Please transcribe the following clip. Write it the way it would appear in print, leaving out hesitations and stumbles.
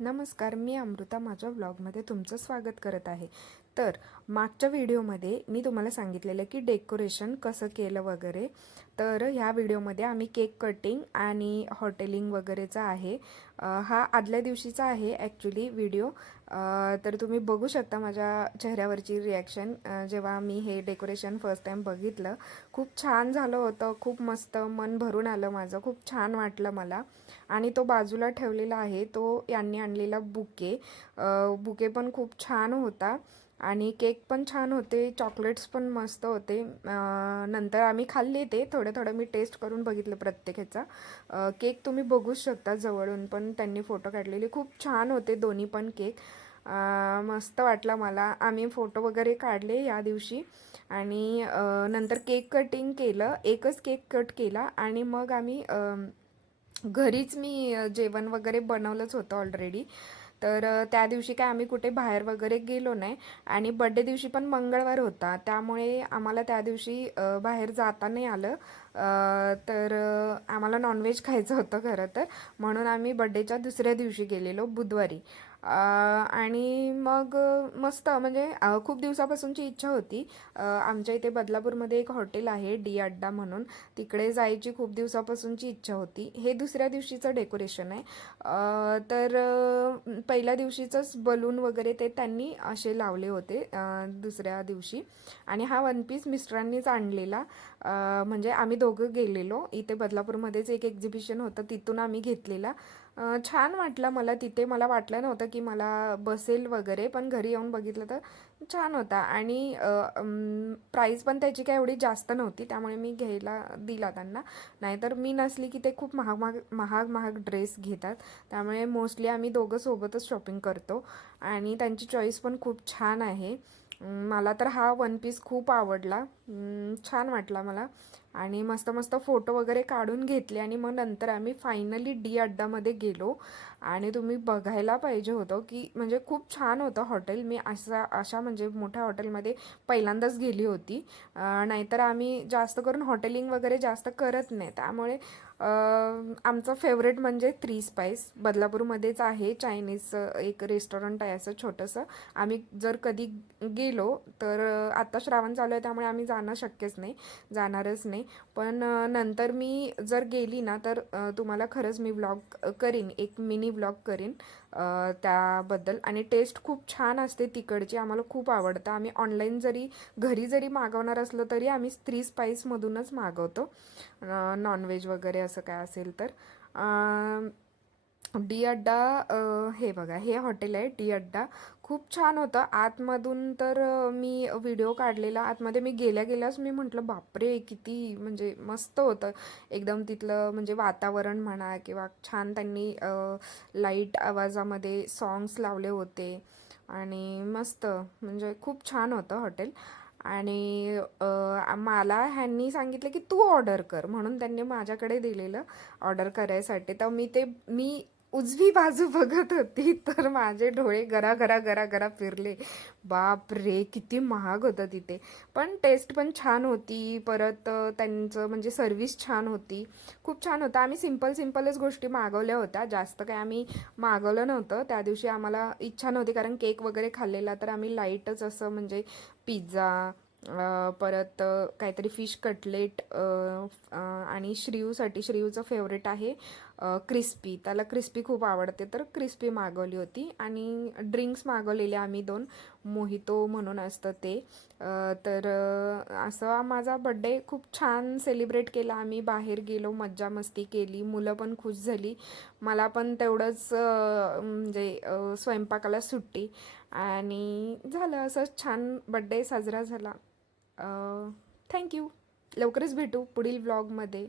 नमस्कार, मी अमृता माझ्या व्लॉगमध्ये तुमचं स्वागत करत आहे. तर मागच्या व्हिडिओमध्ये मी तुम्हाला सांगितलेलं की डेकोरेशन कसं केलं वगैरे. तर ह्या व्हिडिओमध्ये आम्ही केक कटिंग आणि हॉटेलिंग वगैरेचा आहे. हा आदल्या दिवशीचा आहे ॲक्च्युली व्हिडिओ. तर तुम्ही बघू शकता माझ्या चेहऱ्यावरची रिॲक्शन जेव्हा मी हे डेकोरेशन फर्स्ट टाईम बघितलं. खूप छान झालं होतं, खूप मस्त, मन भरून आलं माझं, खूप छान वाटलं मला. आणि तो बाजूला ठेवलेला आहे तो यांनी आणलेला बुके. बुके पण खूप छान होता आणि केक पण छान होते, चॉकलेट्स पण मस्त होते. नंतर आम्ही खाल्ले ते थोडं थोडं मी टेस्ट करून बघितलं प्रत्येकाचा. केक तुम्ही बघूच शकता जवळून, पण त्यांनी फोटो काढलेले खूप छान होते दोन्ही पण केक. मस्त वाटलं मला. आम्ही फोटो वगैरे काढले या दिवशी आणि नंतर केक कटिंग केलं. एकच केक कट केला आणि मग आम्ही घरीच मी जेवण वगैरे बनवलंच होतं ऑलरेडी. तर त्या दिवशी काय आम्ही कुठे बाहेर वगैरे गेलो नाही आणि बड्डे दिवशी पण मंगळवार होता, त्यामुळे आम्हाला त्या दिवशी बाहेर जाता नाही आलं. तर आम्हाला नॉनव्हेज खायचं होतं खरं तर, म्हणून आम्ही बड्डेच्या दुसऱ्या दिवशी गेलेलो बुधवारी. आणि मग मस्त म्हणजे खूप दिवसापासूनची इच्छा होती. आमच्या इथे बदलापूरमध्ये एक हॉटेल आहे डी अड्डा म्हणून, तिकडे जायची खूप दिवसापासूनची इच्छा होती. हे दुसऱ्या दिवशीचं डेकोरेशन आहे. तर पहिल्या दिवशीचंच बलून वगैरे ते त्यांनी असे लावले होते दुसऱ्या दिवशी. आणि हा वन पीस मिस्टरांनीच आणलेला. म्हणजे आम्ही दोघं गेलेलो, इथे बदलापूरमध्येच एक एक्झिबिशन होतं तिथून आम्ही घेतलेला. छान वाटलं मला तिथे. मला वाटलं नव्हतं की मला बसेल वगैरे, पण घरी येऊन बघितलं तर छान होता. आणि प्राईस पण त्याची काय एवढी जास्त नव्हती, त्यामुळे मी घ्यायला दिला त्यांना. नाहीतर मी नसली की ते खूप महाग महाग महाग महाग ड्रेस घेतात, त्यामुळे मोस्टली आम्ही दोघं सोबतच शॉपिंग करतो. आणि त्यांची चॉईस पण खूप छान आहे. मला तर हा वन पीस खूप आवडला. छान वाटला मला. आणि मस्त मस्त फोटो वगैरे काढून घेतले आणि मग नंतर आम्ही फायनली डी अड्डामध्ये गेलो. आणि तुम्ही बघायला पाहिजे होतं की म्हणजे खूप छान होतं हॉटेल. मी अशा म्हणजे मोठ्या हॉटेलमध्ये पहिल्यांदाच गेली होती. नाहीतर आम्ही जास्त करून हॉटेलिंग वगैरे जास्त करत नाही, त्यामुळे आमचं फेवरेट म्हणजे थ्री स्पाईस बदलापूरमध्येच आहे. चायनीजचं एक रेस्टॉरंट आहे असं छोटंसं. आम्ही जर कधी गेलो तर आता श्रावण चालू आहे त्यामुळे आम्ही जाणं शक्यच नाही, जाणारच नाही. पण नंतर मी जर गेली ना तर तुम्हाला खरंच मी व्लॉग करीन, एक मिनी व्लॉग करीन त्याबद्दल. आणि टेस्ट खूप छान असते तिकडची, आम्हाला खूप आवडतं. आम्ही ऑनलाईन जरी घरी जरी मागवणार असलो तरी आम्ही थ्री स्पाईसमधूनच मागवतो नॉनव्हेज वगैरे असं काय असेल तर. डी अड्डा, हे बघा हे हॉटेल आहे डी अड्डा. खूप छान होतं आतमधून. तर मी व्हिडिओ काढलेला आतमध्ये. मी गेल्या गेल्याच मी म्हटलं बापरे किती म्हणजे मस्त होतं एकदम तिथलं. म्हणजे वातावरण म्हणा किंवा छान त्यांनी लाईट आवाजामध्ये सॉन्ग्स लावले होते आणि मस्त म्हणजे खूप छान होतं हॉटेल. आणि मला ह्यांनी सांगितलं की तू ऑर्डर कर, म्हणून त्यांनी माझ्याकडे दिलेलं ऑर्डर करायसाठी. तर मी उजवी बाजू बघत होती तर माझे डोळे गरा गरा गरा गरा फिरले. बाप रे किती महाग होतं तिथे, पण टेस्ट पण छान होती. परत त्यांचं म्हणजे सर्विस छान होती, खूप छान होतं. आम्ही सिम्पलच गोष्टी मागवल्या होत्या, जास्त काय आम्ही मागवलं नव्हतं त्या दिवशी. आम्हाला इच्छा नव्हती कारण केक वगैरे खाल्लेला, तर आम्ही लाईटच असं म्हणजे पिझ्झा, परत काहीतरी फिश कटलेट, आणि श्रीयूचं फेवरेट आहे क्रिस्पी. त्याला क्रिस्पी खूप आवडते तर क्रिस्पी मागवली होती. आणि ड्रिंक्स मागवलेले आम्ही दोन, मोहितो म्हणून असतं ते. तर असं माझा बड्डे खूप छान सेलिब्रेट केला आम्ही. बाहेर गेलो, मज्जा मस्ती केली, मुलं पण खुश झाली, मला पण तेवढंच म्हणजे स्वयंपाकाला सुट्टी. आणि झालं असं छान बड्डे साजरा झाला. थँक्यू. लवकरच भेटू पुढील व्लॉगमध्ये.